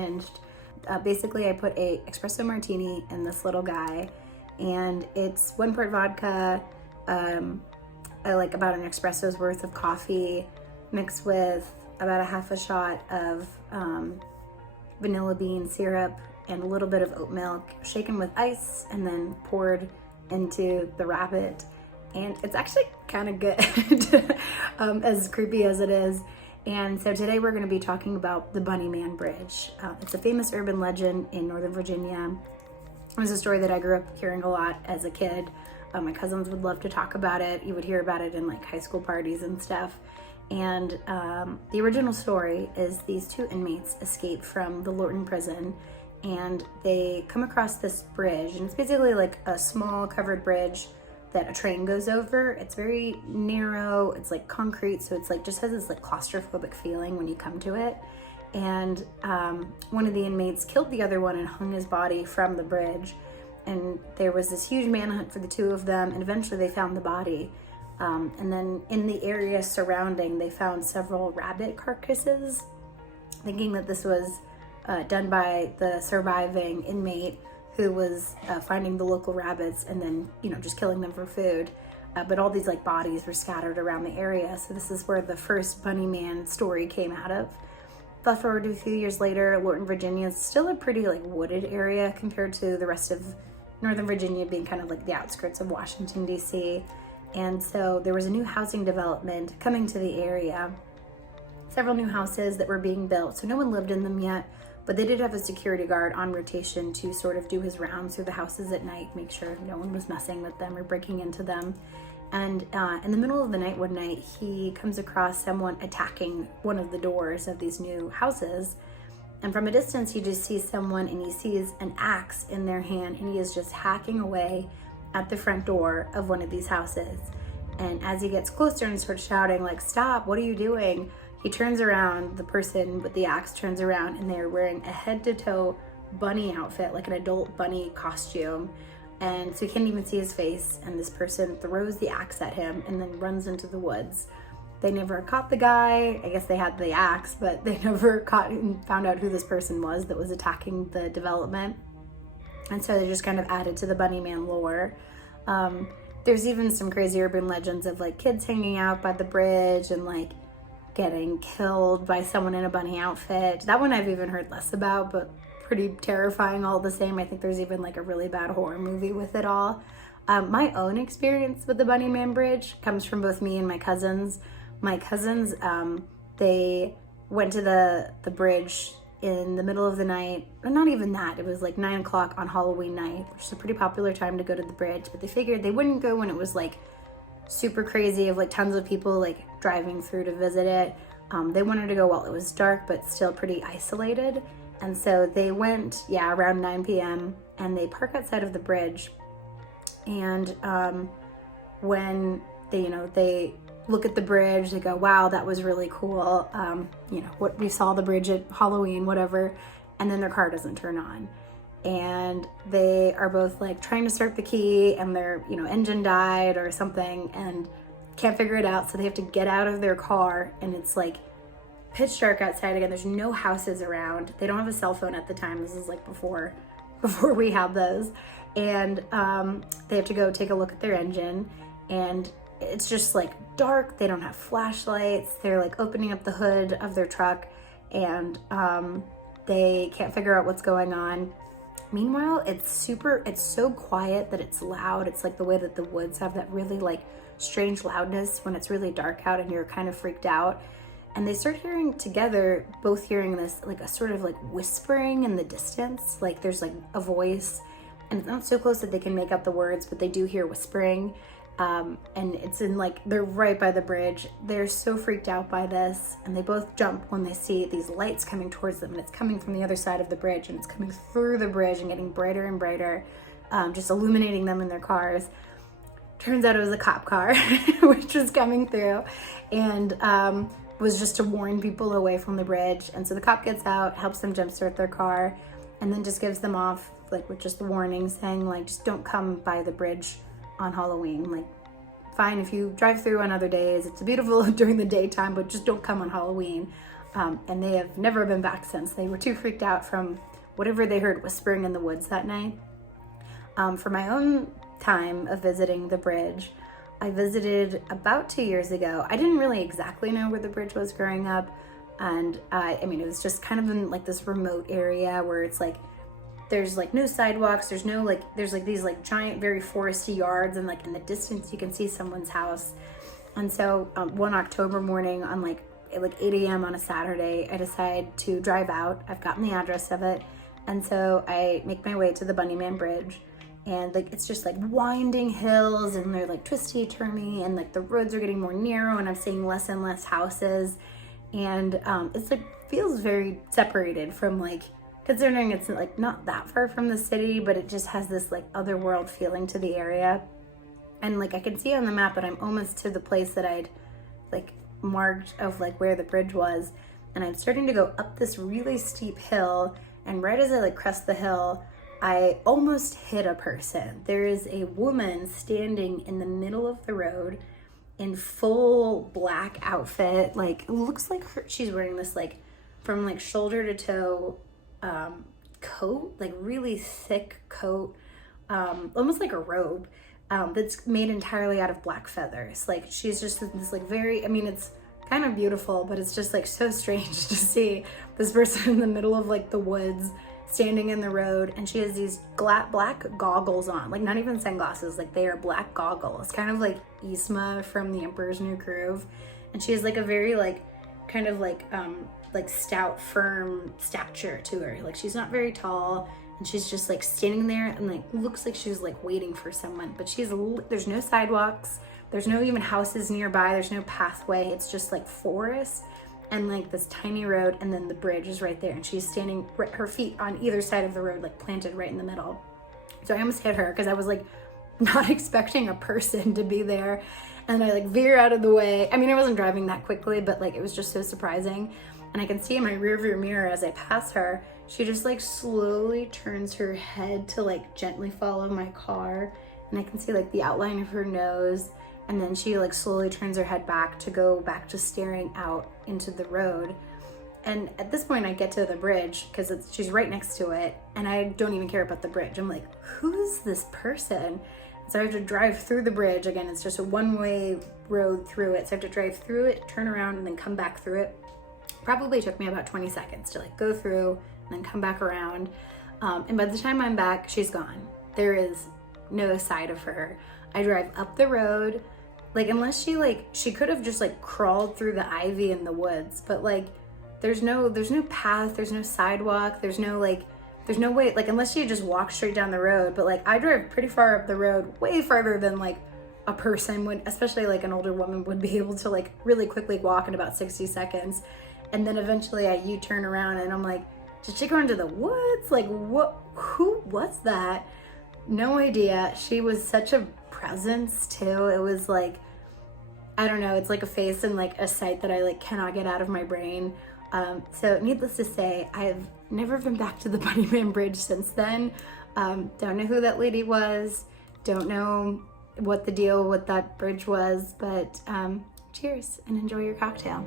unhinged. Basically, I put a espresso martini in this little guy, and it's 1 part vodka, I like about an espresso's worth of coffee, mixed with about a half a shot of vanilla bean syrup and a little bit of oat milk, shaken with ice, and then poured into the rabbit. And it's actually kind of good, as creepy as it is. And so today we're going to be talking about the Bunny Man Bridge. It's a famous urban legend in Northern Virginia. It was a story that I grew up hearing a lot as a kid. My cousins would love to talk about it. You would hear about it in like high school parties and stuff. And the original story is these 2 inmates escape from the Lorton prison, and they come across this bridge, and it's basically like a small covered bridge that a train goes over. It's very narrow, it's like concrete, so it's like just has this like claustrophobic feeling when you come to it. And one of the inmates killed the other one and hung his body from the bridge. And there was this huge manhunt for the 2 of them, and eventually they found the body. And then in the area surrounding, they found several rabbit carcasses, thinking that this was done by the surviving inmate who was finding the local rabbits and then, just killing them for food. But all these like bodies were scattered around the area. So this is where the first Bunny Man story came out of. Fast forward to a few years later, Lorton, Virginia is still a pretty like wooded area compared to the rest of Northern Virginia being kind of like the outskirts of Washington, D.C. And so there was a new housing development coming to the area. Several new houses that were being built. So no one lived in them yet, but they did have a security guard on rotation to sort of do his rounds through the houses at night, make sure no one was messing with them or breaking into them. And in the middle of the night one night, he comes across someone attacking one of the doors of these new houses. And from a distance, he just sees someone, and he sees an axe in their hand, and he is just hacking away at the front door of one of these houses. And as he gets closer and starts shouting like, "Stop, what are you doing?" He turns around, the person with the axe turns around, and they're wearing a head to toe bunny outfit, like an adult bunny costume. And so he can't even see his face, and this person throws the axe at him and then runs into the woods. They never caught the guy. I guess they had the axe, but they never caught and found out who this person was that was attacking the development. And so they just kind of added to the Bunny Man lore. There's even some crazy urban legends of like kids hanging out by the bridge and like getting killed by someone in a bunny outfit. That one I've even heard less about, but pretty terrifying all the same. I think there's even like a really bad horror movie with it all. My own experience with the Bunny Man Bridge comes from both me and my cousins. My cousins, they went to the bridge in the middle of the night, or not even that, it was like 9 o'clock on Halloween night, which is a pretty popular time to go to the bridge, but they figured they wouldn't go when it was like super crazy of like tons of people like driving through to visit it. They wanted to go while it was dark, but still pretty isolated. And so they went, around 9 p.m. and they park outside of the bridge. And when they look at the bridge, they go, "Wow, that was really cool. What we saw the bridge at Halloween, whatever." And then their car doesn't turn on. And they are both like trying to start the key, and their, engine died or something and can't figure it out. So they have to get out of their car, and it's like pitch dark outside again. There's no houses around. They don't have a cell phone at the time. This is like before we had those. And they have to go take a look at their engine, and it's just like dark. They don't have flashlights. They're like opening up the hood of their truck, and they can't figure out what's going on. Meanwhile, it's so quiet that it's loud. It's like the way that the woods have that really like strange loudness when it's really dark out and you're kind of freaked out. And they start hearing together, both hearing this like a sort of like whispering in the distance. Like there's like a voice, and it's not so close that they can make out the words, but they do hear whispering. And it's in like, they're right by the bridge. They're so freaked out by this, and they both jump when they see these lights coming towards them, and it's coming from the other side of the bridge, and it's coming through the bridge and getting brighter and brighter, just illuminating them in their cars. Turns out it was a cop car, which was coming through, and was just to warn people away from the bridge. And so the cop gets out, helps them jumpstart their car, and then just gives them off like with just the warning saying like, just don't come by the bridge on Halloween. Like, fine if you drive through on other days, it's beautiful during the daytime, but just don't come on Halloween. And they have never been back since. They were too freaked out from whatever they heard whispering in the woods that night. For my own time of visiting the bridge, I visited about 2 years ago. I didn't really exactly know where the bridge was growing up. And I mean, it was just kind of in like this remote area where it's like, there's like no sidewalks. There's no like, there's like these like giant, very foresty yards. And like in the distance, you can see someone's house. And so one October morning on like 8 a.m. on a Saturday, I decide to drive out. I've gotten the address of it. And so I make my way to the Bunnyman Bridge. And like it's just like winding hills and they're like twisty turny and like the roads are getting more narrow and I'm seeing less and less houses. And it's like feels very separated from like, considering it's like not that far from the city, but it just has this like otherworld feeling to the area. And like I can see on the map that I'm almost to the place that I'd like marked of like where the bridge was. And I'm starting to go up this really steep hill. And right as I like crest the hill, I almost hit a person. There is a woman standing in the middle of the road in full black outfit. Like it looks like she's wearing this like from like shoulder to toe coat, like really thick coat, almost like a robe that's made entirely out of black feathers. Like she's just this like very, I mean, it's kind of beautiful, but it's just like so strange to see this person in the middle of like the woods standing in the road, and she has these black goggles on, like not even sunglasses, like they are black goggles, kind of like Yzma from The Emperor's New Groove. And she has like a very like kind of like stout, firm stature to her. Like she's not very tall, and she's just like standing there and like looks like she's like waiting for someone. But there's no sidewalks, there's no even houses nearby, there's no pathway. It's just like forest and like this tiny road, and then the bridge is right there, and she's standing, her feet on either side of the road, like planted right in the middle. So I almost hit her because I was like not expecting a person to be there, and I like veer out of the way. I mean, I wasn't driving that quickly, but like it was just so surprising. And I can see in my rearview mirror as I pass her, she just like slowly turns her head to like gently follow my car, and I can see like the outline of her nose. And then she like slowly turns her head back to go back to staring out into the road. And at this point I get to the bridge because she's right next to it, and I don't even care about the bridge. I'm like, who's this person? So I have to drive through the bridge. Again, it's just a one-way road through it. So I have to drive through it, turn around, and then come back through it. Probably took me about 20 seconds to like go through and then come back around. And by the time I'm back, she's gone. There is no sight of her. I drive up the road. Like, unless she could have just like crawled through the ivy in the woods, but like there's no path, there's no sidewalk, there's no way, like unless she just walked straight down the road. But like I drove pretty far up the road, way farther than like a person would, especially like an older woman would be able to like really quickly walk in about 60 seconds. And then eventually I U-turn around and I'm like, did she go into the woods? Like who was that? No idea. She was such a presence too. It was like, I don't know, it's like a face and like a sight that I like cannot get out of my brain. So needless to say, I've never been back to the Bunnyman Bridge since then. Don't know who that lady was, don't know what the deal with that bridge was, but cheers and enjoy your cocktail.